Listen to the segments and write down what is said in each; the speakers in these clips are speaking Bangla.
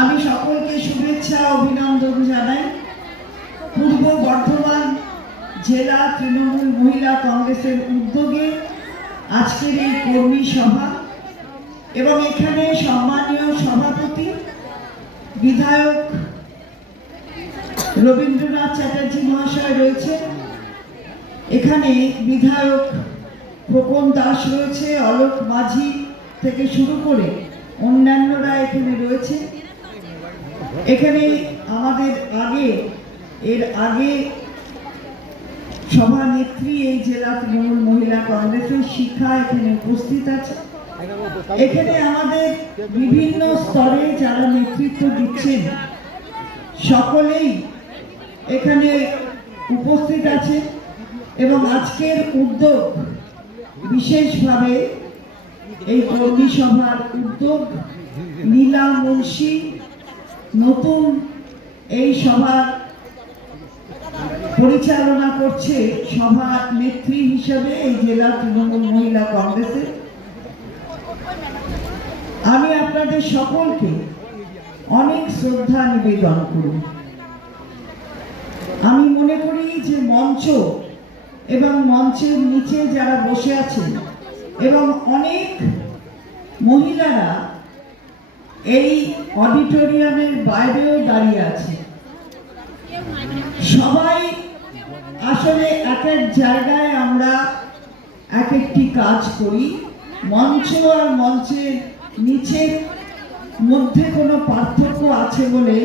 আমি সকলকে শুভেচ্ছা অভিনন্দন জানাই। পূর্ব বর্ধমান জেলা তৃণমূল মহিলা কংগ্রেসের উদ্যোগে আজকের এই কর্মী সভা এবং এখানে সম্মানীয় সভাপতি, বিধায়ক রবীন্দ্রনাথ চ্যাটার্জি মহাশয় রয়েছে এখানে বিধায়ক খোকন দাস রয়েছে, অলোক মাঝি থেকে শুরু করে অন্যান্যরা এখানে রয়েছে এখানে আমাদের আগে, এর আগে সভানেত্রী এই জেলা তৃণমূল মহিলা কংগ্রেসের শিক্ষা এখানে উপস্থিত আছে। এখানে আমাদের বিভিন্ন স্তরে যারা নেতৃত্ব দিচ্ছেন, সকলেই এখানে উপস্থিত আছে এবং আজকের উদ্যোগ বিশেষভাবে এই কর্মী সভার উদ্যোগ নীলা মুন্সি নতুন এই সভার পরিচালনা করছে সভা নেত্রী হিসেবে এই জেলা তৃণমূল মহিলা কংগ্রেসের। আমি আপনাদের সকলকে অনেক শ্রদ্ধা নিবেদন করি। আমি মনে করি যে মঞ্চ এবং মঞ্চের নিচে যারা বসে আছেন এবং অনেক মহিলারা এই অডিটোরিয়ামের বাইরেও দাঁড়িয়ে আছে। সবাই আসলে এক এক জায়গায় আমরা এক একটি কাজ করি। মঞ্চ আর মঞ্চের নিচের মধ্যে কোনো পার্থক্য আছে বলে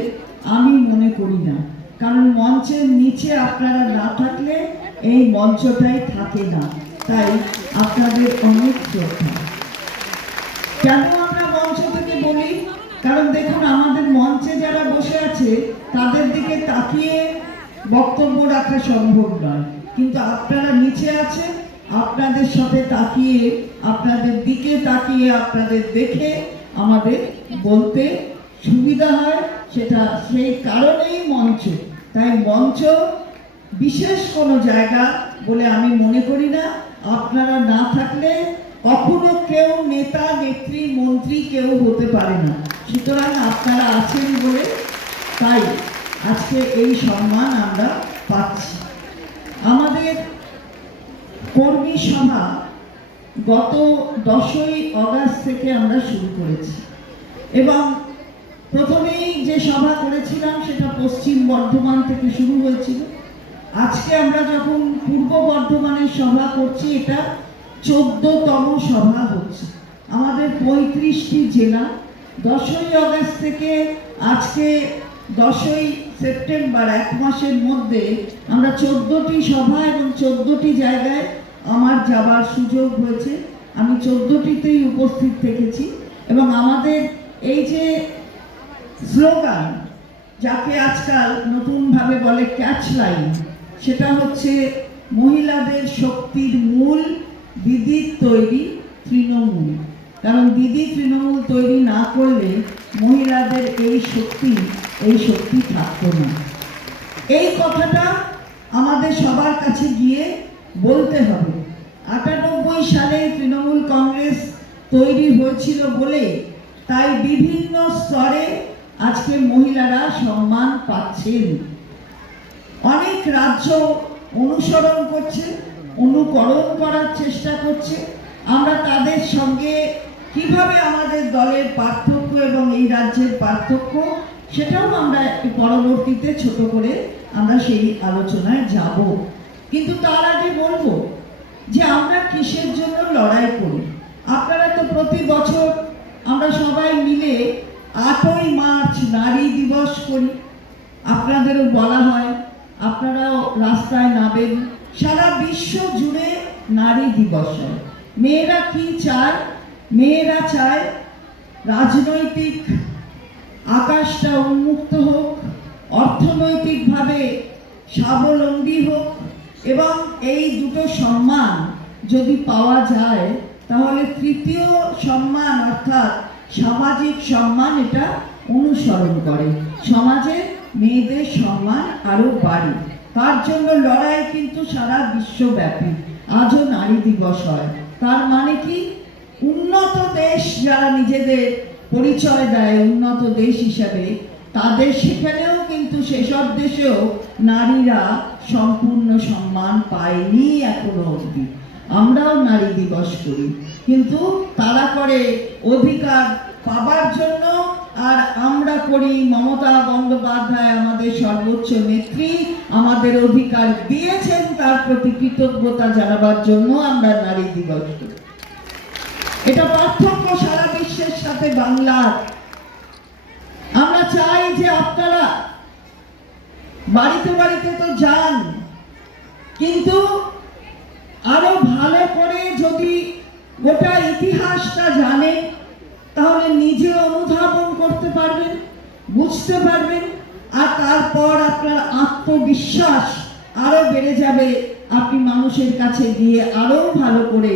আমি মনে করি না। কারণ মঞ্চের নিচে আপনারা না থাকলে এই মঞ্চটাই থাকে না। তাই আপনাদের অনেক শ্রদ্ধা কেন কারণ দেখুন, আমাদের মঞ্চে যারা বসে আছে, তাদের দিকে তাকিয়ে বক্তব্য রাখা সম্ভব নয়। কিন্তু আপনারা নিচে আছেন আপনাদের সাথে তাকিয়ে, আপনাদের দিকে তাকিয়ে, আপনাদের দেখে আমাদের বলতে সুবিধা হয়, সেটা সেই কারণেই মঞ্চ। তাই মঞ্চ বিশেষ কোনো জায়গা বলে আমি মনে করি না। আপনারা না থাকলে কখনো কেউ নেতা, নেত্রী, মন্ত্রী কেউ হতে পারে না। সুতরাং আপনারা আছেন বলে তাই আজকে এই সম্মান আমরা পাচ্ছি। আমাদের কর্মী সভা গত দশই অগাস্ট থেকে আমরা শুরু করেছি এবং প্রথমেই যে সভা করেছিলাম সেটা পশ্চিম বর্ধমান থেকে শুরু হয়েছিল। আজকে আমরা যখন পূর্ব বর্ধমানের সভা করছি, এটা চোদ্দতম সভা হচ্ছে। আমাদের পঁয়ত্রিশটি জেলা দশই অগস্ট থেকে আজকে দশই সেপ্টেম্বর, এক মাসের মধ্যে আমরা চোদ্দটি সভা এবং চোদ্দটি জায়গায় আমার যাবার সুযোগ হয়েছে। আমি চোদ্দটিতেই উপস্থিত থেকেছি এবং আমাদের এই যে স্লোগান, যাকে আজকাল নতুনভাবে বলে ক্যাচ লাইন সেটা হচ্ছে মহিলাদের শক্তির মূল দিদির তৈরি তৃণমূল। কারণ দিদি তৃণমূল তৈরি না করলে মহিলাদের এই শক্তি এই শক্তি থাকতো না। এই কথাটা আমাদের সবার কাছে গিয়ে বলতে হবে। আটানব্বই সালে তৃণমূল কংগ্রেস তৈরি হয়েছিল বলে তাই বিভিন্ন স্তরে আজকে মহিলারা সম্মান পাচ্ছেন। অনেক রাজ্য অনুসরণ করছে, অনুকরণ করার চেষ্টা করছে। আমরা তাদের সঙ্গে কীভাবে আমাদের দলের পার্থক্য এবং এই রাজ্যের পার্থক্য সেটাও আমরা পরবর্তীতে ছোট করে আমরা সেই আলোচনায় যাব। কিন্তু তার আগে বলব যে আমরা কিসের জন্য লড়াই করি? আপনারা তো প্রতি বছর আমরা সবাই মিলে আটই মার্চ নারী দিবস করি। আপনাদেরও বলা হয়, আপনারাও রাস্তায় নামেন। সারা বিশ্ব জুড়ে নারী দিবস হয়। মেয়েরা কি চায়? মেয়েরা চায় রাজনৈতিক আকাশটা উন্মুক্ত হোক, অর্থনৈতিকভাবে স্বাবলম্বী হোক, এবং এই দুটো সম্মান যদি পাওয়া যায়, তাহলে তৃতীয় সম্মান অর্থাৎ সামাজিক সম্মান এটা অনুসরণ করে। সমাজে মেয়েদের সম্মান আরও বাড়ে। তার জন্য লড়াই কিন্তু সারা বিশ্বব্যাপী। আজও নারী দিবস হয়। তার মানে কি? উন্নত দেশ যারা নিজেদের পরিচয় দেয়, উন্নত দেশ হিসাবে, তাদের সেখানেও কিন্তু সেসব দেশেও নারীরা সম্পূর্ণ সম্মান পায়নি এখনও অবধি। আমরাও নারী দিবস করি। কিন্তু তারা করে অধিকার পাবার জন্য আর আমরা করি মমতা বন্দ্যোপাধ্যায় আমাদের সর্বোচ্চ নেত্রী, আমাদের অধিকার দিয়েছেন তার প্রতি কৃতজ্ঞতা জানাবার জন্য আমরা নারী দিবস করি। এটা পার্থক্য সারা বিশ্বের সাথে বাংলার। আমরা চাই যে আপনারা বাড়িতে বাড়িতে তো যান, কিন্তু আরও ভালো করে যদি গোটা ইতিহাসটা জানেন তাহলে নিজে অনুধাবন করতে পারবেন, বুঝতে পারবেন, আর তারপর আপনার আত্মবিশ্বাস আরও বেড়ে যাবে। আপনি মানুষের কাছে গিয়ে আরও ভালো করে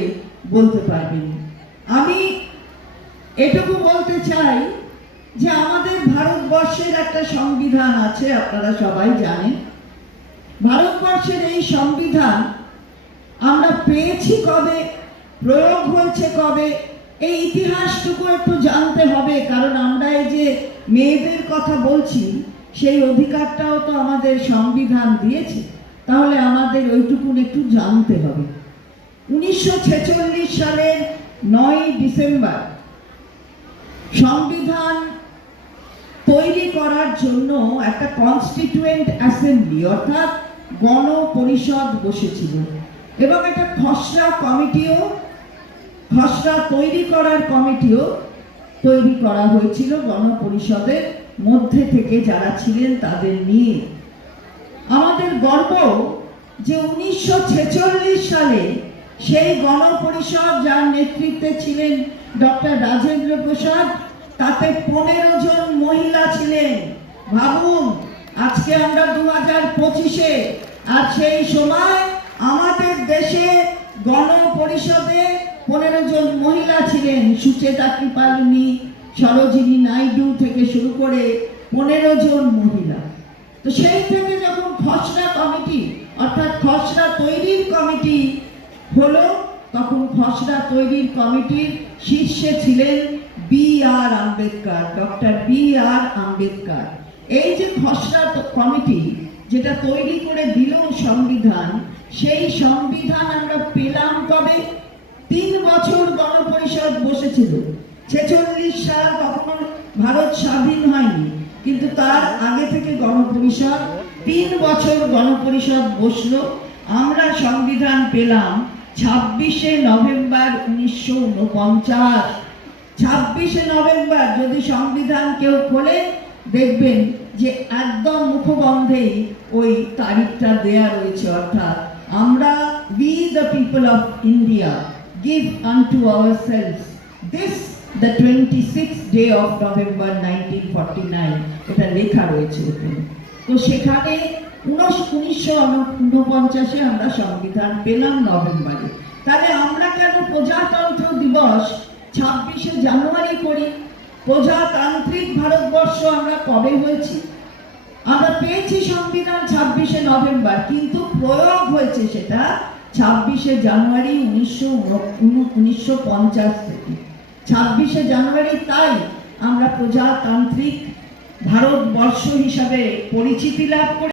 বলতে পারবেন। আমি এটুকু বলতে চাই যে আমাদের ভারতবর্ষের একটা সংবিধান আছে, আপনারা সবাই জানেন। ভারতবর্ষের এই সংবিধান আমরা পেয়েছি কবে, প্রয়োগ হয়েছে কবে, এই ইতিহাসটুকু একটু জানতে হবে, কারণ আমরা এই যে মেয়েদের কথা বলছি, সেই অধিকারটাও তো আমাদের সংবিধান দিয়েছে। তাহলে আমাদের ওইটুকুন একটু জানতে হবে। উনিশশো ছেচল্লিশ সালের নয় ডিসেম্বর। সংবিধান তৈরি করার জন্য একটা কনস্টিটিউয়েন্ট অ্যাসেম্বলি অর্থাৎ গণপরিষদ বসেছিল। এবং একটা খসড়া কমিটিও, খসড়া তৈরি করার কমিটিও তৈরি করা হয়েছিল গণপরিষদের মধ্যে থেকে যারা ছিলেন তাদের নিয়ে। আমাদের গর্ব যে উনিশশো ছেচল্লিশ সালে সেই গণপরিষদ যার নেতৃত্বে ছিলেন ডক্টর রাজেন্দ্র প্রসাদ, তাতে পনেরো জন মহিলা ছিলেন। ভাবুন, আজকে আমরা দু হাজার পঁচিশে, আর সেই সময় আমাদের দেশে গণপরিষদে পনেরো জন মহিলা ছিলেন। সুচেতা কৃপালিনী, সরোজিনী নাইডু থেকে শুরু করে পনেরো জন মহিলা। তো সেই থেকে যখন খসড়া কমিটি, অর্থাৎ খসড়া তৈরির কমিটি হলো তখন খসড়া তৈরির কমিটির শীর্ষে ছিলেন B R Ambedkar, doctor B R Ambedkar. এই যে খসড়া কমিটি যেটা তৈরি করে দিল সংবিধান, সেই সংবিধান আমরা পেলাম কবে? তিন বছর গণপরিষদ বসেছিল। ছেচল্লিশ সাল কখনো ভারত স্বাধীন হয়নি, কিন্তু তার আগে থেকে গণপরিষদ, তিন বছর গণপরিষদ বসল। আমরা সংবিধান পেলাম ছাব্বিশে নভেম্বর উনিশশো উনপঞ্চাশ। ছাব্বিশে নভেম্বর যদি সংবিধান কেউ খোলে, দেখবেন যে একদম মুখবন্ধেই ওই তারিখটা দেয়া রয়েছে, অর্থাৎ আমরা we the people of India give unto ourselves this the twenty six day of November nineteen forty nine এটা লেখা রয়েছে ওখানে তো সেখানে উনিশশো উনপঞ্চাশে আমরা সংবিধান পেলাম নভেম্বরে। তাহলে আমরা কেন প্রজাতন্ত্র দিবস ছাব্বিশে জানুয়ারি করি? প্রজাতান্ত্রিক ভারতবর্ষ আমরা কবে হয়েছি? আমরা পেয়েছি সংবিধান ছাব্বিশে নভেম্বর, কিন্তু প্রয়োগ হয়েছে সেটা ছাব্বিশে জানুয়ারি উনিশশো উনিশশো পঞ্চাশ থেকে। ছাব্বিশে জানুয়ারি তাই আমরা প্রজাতান্ত্রিক ভারতবর্ষ হিসাবে পরিচিতি লাভ করি